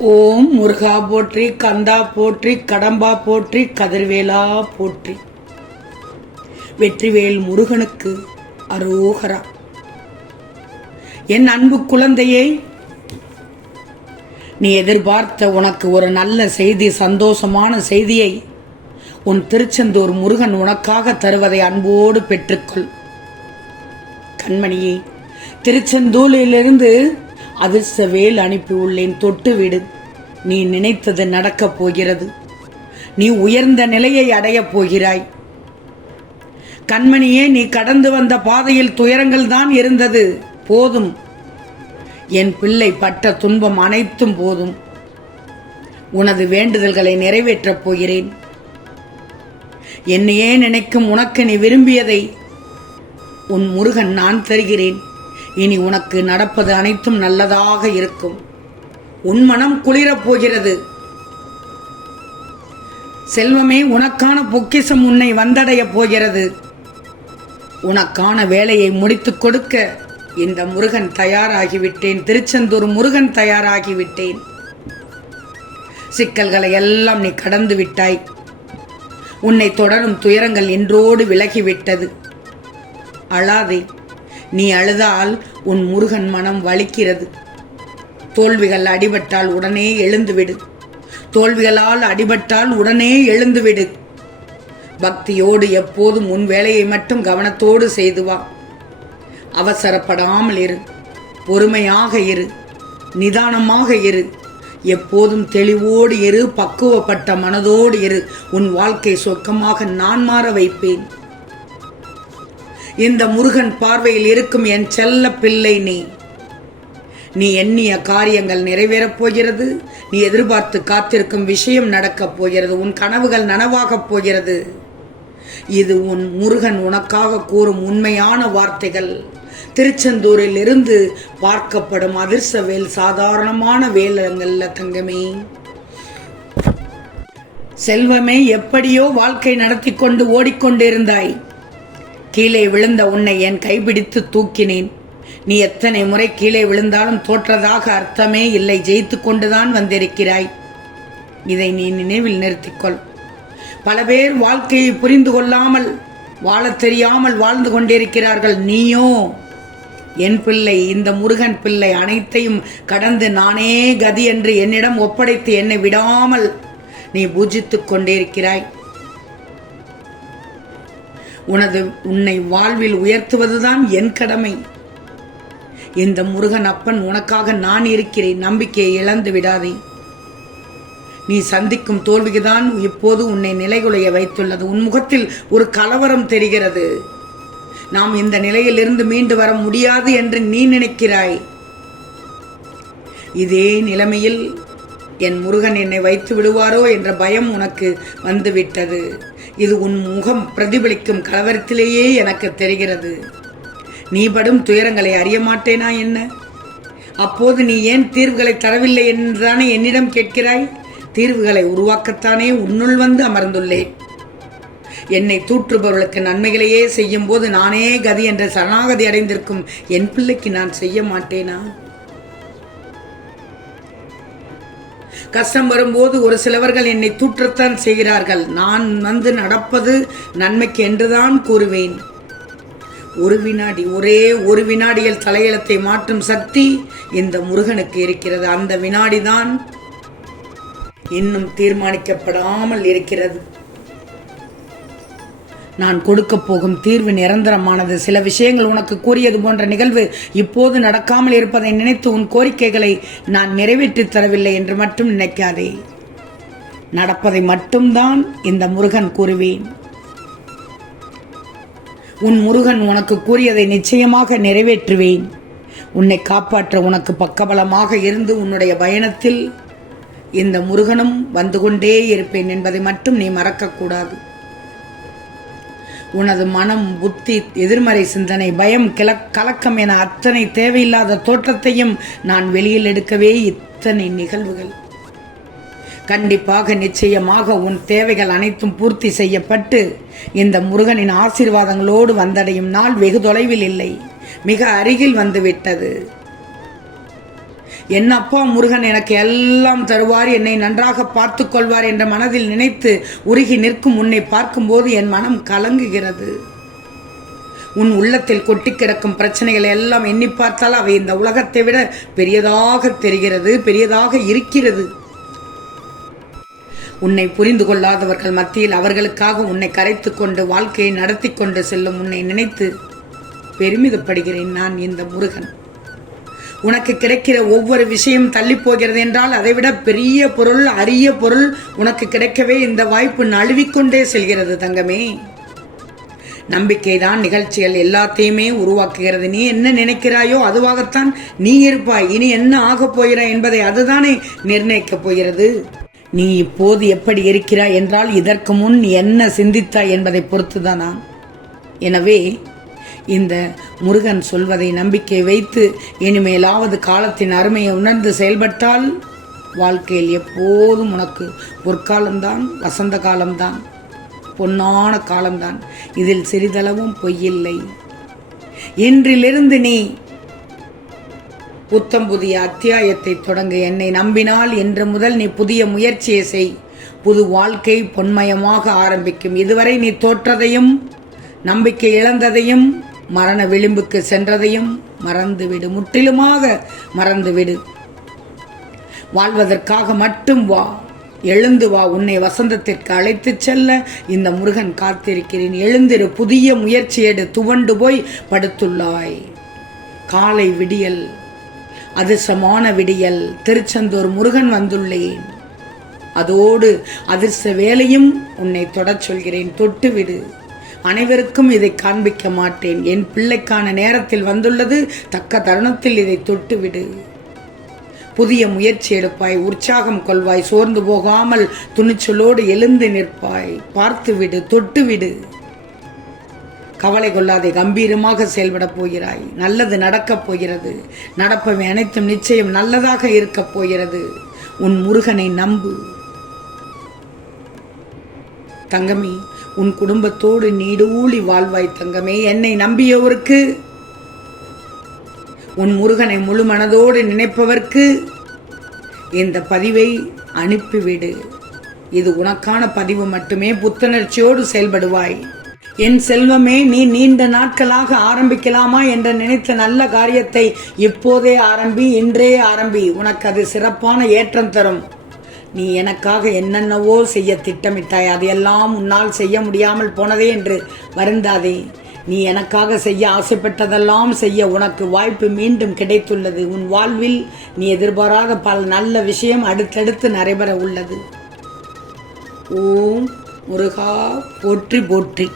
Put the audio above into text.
ஓம் முருகா போற்றி கந்தா போற்றி கடம்பா போற்றி கதிர்வேலா போற்றி. வெற்றிவேல் முருகனுக்கு அரோகரா. என் அன்பு குழந்தையே நீ எதிர்பார்த்த உனக்கு ஒரு நல்ல செய்தி சந்தோஷமான செய்தியை உன் திருச்செந்தூர் முருகன் உனக்காக தருவதை அன்போடு பெற்றுக்கொள். கண்மணியே திருச்செந்தூரிலிருந்து அதிர்ஷ்ட வேல் அனுப்பி உள்ளேன் தொட்டு நீ நினைத்தது நடக்கப் போகிறது. நீ உயர்ந்த நிலையை அடையப் போகிறாய். கண்மணியே நீ கடந்து வந்த பாதையில் துயரங்கள் தான் இருந்தது. போதும். என் பிள்ளை பட்ட துன்பம் அனைத்தும் போதும். உனது வேண்டுதல்களை நிறைவேற்றப் போகிறேன். என்னையே நினைக்கும் உனக்கு நீ விரும்பியதை உன் முருகன் நான் தருகிறேன். இனி உனக்கு நடப்பது அனைத்தும் நல்லதாக இருக்கும். உன் மனம் குளிரப் போகிறது. செல்வமே உனக்கான பொக்கிஷம் உன்னை வந்தடையப் போகிறது. உனக்கான வேலையை முடித்துக் கொடுக்க இந்த முருகன் தயாராகிவிட்டேன். திருச்செந்தூர் முருகன் தயாராகிவிட்டேன். சிக்கல்களை எல்லாம் நீ கடந்து விட்டாய். உன்னை தொடரும் துயரங்கள் என்றோடு விலகிவிட்டது. அழாதே நீ அழுதால் உன் முருகன் மனம் வலிக்கிறது. தோல்விகள் அடிபட்டால் உடனே எழுந்துவிடு. தோல்விகளால் அடிபட்டால் உடனே எழுந்துவிடு. பக்தியோடு எப்போதும் உன் வேலையை மட்டும் கவனத்தோடு செய்து வா. அவசரப்படாமல் இரு. பொறுமையாக இரு. நிதானமாக இரு. எப்போதும் தெளிவோடு இரு. பக்குவப்பட்ட மனதோடு இரு. உன் வாழ்க்கை சொக்கமாக நான் மாற வைப்பேன். இந்த முருகன் பார்வையில் இருக்கும் என் செல்ல பிள்ளை நீ. நீ எண்ணிய காரியங்கள் நிறைவேறப் போகிறது. நீ எதிர்பார்த்து காத்திருக்கும் விஷயம் நடக்கப் போகிறது. உன் கனவுகள் நனவாகப் போகிறது. இது உன் முருகன் உனக்காக கூறும் உண்மையான வார்த்தைகள். திருச்செந்தூரில் இருந்து பார்க்கப்படும் அதிர்ஷ்ட வேல் சாதாரணமான வேலங்கள்ல தங்கமே. செல்வமே எப்படியோ வாழ்க்கை நடத்தி கொண்டு ஓடிக்கொண்டிருந்தாய். கீழே விழுந்த உன்னை என் கைபிடித்து தூக்கினேன். நீ எத்தனை முறை கீழே விழுந்தாலும் தோற்றதாக அர்த்தமே இல்லை. ஜெயித்து கொண்டுதான் வந்திருக்கிறாய். இதை நீ நினைவில் நிறுத்திக்கொள். பல பேர் வாழ்க்கையை புரிந்து கொள்ளாமல் வாழத் தெரியாமல் வாழ்ந்து கொண்டிருக்கிறார்கள். நீயோ? என் பிள்ளை இந்த முருகன் பிள்ளை அனைத்தையும் கடந்து நானே கதி என்று என்னிடம் ஒப்படைத்து என்னை விடாமல் நீ பூஜித்துக் கொண்டிருக்கிறாய். உனது உன்னை வாழ்வில் உயர்த்துவதுதான் என் கடமை. இந்த முருகன் அப்பன் உனக்காக நான் இருக்கிறேன் நம்பிக்கையை இழந்து விடாதே. நீ சந்திக்கும் தோல்விக்குதான் இப்போது உன்னை நிலைகுலைய வைத்துள்ளது. உன் முகத்தில் ஒரு கலவரம் தெரிகிறது. நாம் இந்த நிலையிலிருந்து மீண்டு வர முடியாது என்று நீ நினைக்கிறாய். இதே நிலைமையில் என் முருகன் என்னை வைத்து விடுவாரோ என்ற பயம் உனக்கு வந்துவிட்டது. இது உன் முகம் பிரதிபலிக்கும் கலவரத்திலேயே எனக்கு தெரிகிறது. நீ படும் துயரங்களை அறிய மாட்டேனா என்ன? அப்போது நீ ஏன் தீர்வுகளை தரவில்லை என்றுதானே என்னிடம் கேட்கிறாய்? தீர்வுகளை உருவாக்கத்தானே உன்னுள் வந்து அமர்ந்துள்ளேன் என்னை தூற்றுபவர்களுக்கு நன்மைகளையே செய்யும் போது நானே கதி என்ற சரணாகதி அடைந்திருக்கும் என் பிள்ளைக்கு நான் செய்ய மாட்டேனா? கஷ்டம் வரும்போது ஒரு சிலவர்கள் என்னை தூற்றத்தான் செய்கிறார்கள். நான் வந்து நடப்பது நன்மைக்கு என்றுதான் கூறுவேன். ஒரு வினாடி ஒரே ஒரு வினாடியில் தலையெழுத்தை மாற்றும் சக்தி இந்த முருகனுக்கு இருக்கிறது. அந்த வினாடிதான் இன்னும் தீர்மானிக்கப்படாமல் இருக்கிறது. நான் கொடுக்க போகும் தீர்வு நிரந்தரமானது. சில விஷயங்கள் உனக்கு கூறியது போன்ற நிகழ்வு இப்போது நடக்காமல் இருப்பதை நினைத்து உன் கோரிக்கைகளை நான் நிறைவேற்றித் தரவில்லை என்று மட்டும் நினைக்காதே. நடப்பதை மட்டும்தான் இந்த முருகன் கூறுவேன். உன் முருகன் உனக்கு கூறியதை நிச்சயமாக நிறைவேற்றுவேன். உன்னை காப்பாற்ற உனக்கு பக்கபலமாக இருந்து உன்னுடைய பயணத்தில் இந்த முருகனும் வந்து கொண்டே இருப்பேன் என்பதை மட்டும் நீ மறக்கக்கூடாது. உனது மனம் புத்தி எதிர்மறை சிந்தனை பயம் கிளக் கலக்கம் என அத்தனை தேவையில்லாத தோற்றத்தையும் நான் வெளியில் எடுக்கவே இத்தனை நிகழ்வுகள். கண்டிப்பாக நிச்சயமாக உன் தேவைகள் அனைத்தும் பூர்த்தி செய்யப்பட்டு இந்த முருகனின் ஆசீர்வாதங்களோடு வந்தடையும் நாள் வெகு தொலைவில் இல்லை. மிக அருகில் வந்துவிட்டது. என் அப்பா முருகன் எனக்கு எல்லாம் தருவார் என்னை நன்றாக பார்த்து கொள்வார் என்ற மனதில் நினைத்து உருகி நிற்கும் உன்னை பார்க்கும்போது என் மனம் கலங்குகிறது. உன் உள்ளத்தில் கொட்டி கிடக்கும் பிரச்சனைகளை எல்லாம் எண்ணி பார்த்தால் அவை இந்த உலகத்தை விட பெரியதாக தெரிகிறது பெரியதாக இருக்கிறது. உன்னை புரிந்து கொள்ளாதவர்கள் மத்தியில் அவர்களுக்காக உன்னை கரைத்து கொண்டு வாழ்க்கையை நடத்தி கொண்டு செல்லும் உன்னை நினைத்து பெருமிதப்படுகிறேன் நான் இந்த முருகன். உனக்கு கிடைக்கிற ஒவ்வொரு விஷயம் தள்ளி போகிறது என்றால் அதைவிட பெரிய பொருள் அரிய பொருள் உனக்கு கிடைக்கவே இந்த வாய்ப்பு நழுவிக்கொண்டே செல்கிறது தங்கமே. நம்பிக்கைதான் நிகழ்ச்சிகள் எல்லாத்தையுமே உருவாக்குகிறது. நீ என்ன நினைக்கிறாயோ அதுவாகத்தான் நீ இருப்பாய். இனி என்ன ஆகப் போகிறாய் என்பதை அதுதானே நிர்ணயிக்கப் போகிறது. நீ இப்போது எப்படி இருக்கிறாய் என்றால் இதற்கு முன் நீ என்ன சிந்தித்தாய் என்பதை பொறுத்துதானா எனவே இந்த முருகன் சொல்வதை நம்பிக்கை வைத்து இனிமேலாவது காலத்தின் அருமையை உணர்ந்து செயல்பட்டால் வாழ்க்கையில் எப்போதும் உனக்கு பொற்காலம்தான் வசந்த காலம்தான் பொன்னான காலம்தான். இதில் சிறிதளவும் பொய்யில்லை. இன்றிலிருந்து நீ புத்தம் புதிய அத்தியாயத்தை தொடங்க என்னை நம்பினால் இன்று முதல் நீ புதிய முயற்சியை செய். புது வாழ்க்கை பொன்மயமாக ஆரம்பிக்கும். இதுவரை நீ தோற்றதையும் நம்பிக்கை இழந்ததையும் மரண விளிம்புக்கு சென்றதையும் மறந்துவிடு. முற்றிலுமாக மறந்துவிடு. வாழ்வதற்காக மட்டும் வா. எழுந்து வா. உன்னை வசந்தத்திற்கு அழைத்துச் செல்ல இந்த முருகன் காத்திருக்கிறேன். எழுந்திரு. புதிய முயற்சி எடு. துவண்டு போய் படுத்துள்ளாய். காலை விடியல். அதிர்ஷ்டமான விடியல். திருச்செந்தூர் முருகன் வந்துள்ளேன். அதோடு அதிர்ஷ்ட வேலையும் உன்னை தொடச் சொல்கிறேன். தொட்டுவிடு. அனைவருக்கும் இதை காண்பிக்க மாட்டேன். என் பிள்ளைக்கான நேரத்தில் வந்துள்ளது. தக்க தருணத்தில் இதை தொட்டுவிடு. புதிய முயற்சி எடுப்பாய். உற்சாகம் கொள்வாய். சோர்ந்து போகாமல் துணிச்சலோடு எழுந்து நிற்பாய். பார்த்துவிடு தொட்டுவிடு. கவலை கொள்ளாதே. கம்பீரமாக செயல்படப் போகிறாய். நல்லது நடக்கப் போகிறது. நடப்பவை அனைத்தும் நிச்சயம் நல்லதாக இருக்கப் போகிறது. உன் முருகனை நம்பு. தங்கமே உன் குடும்பத்தோடு நீடூழி வாழ்வாய் தங்கமே. என்னை நம்பியவருக்கு உன் முருகனை முழு மனதோடு நினைப்பவர்க்கு இந்த பதிவை அனுப்பிவிடு. இது உனக்கான பதிவு மட்டுமே. புத்துணர்ச்சியோடு செயல்படுவாய். என் செல்வமே நீ நீண்ட நாட்களாக ஆரம்பிக்கலாமா என்று நினைத்த நல்ல காரியத்தை இப்போதே ஆரம்பி இன்றே ஆரம்பி. உனக்கு அது சிறப்பான ஏற்றம் தரும். நீ எனக்காக என்னென்னவோ செய்ய திட்டமிட்டாய். அதையெல்லாம் உன்னால் செய்ய முடியாமல் போனதே என்று வருந்தாதே. நீ எனக்காக செய்ய ஆசைப்பட்டதெல்லாம் செய்ய உனக்கு வாய்ப்பு மீண்டும் கிடைத்துள்ளது. உன் வாழ்வில் நீ எதிர்பாராத பல நல்ல விஷயம் அடுத்தடுத்து நடைபெற உள்ளது. ஓம் முருகா போற்றி போற்றி.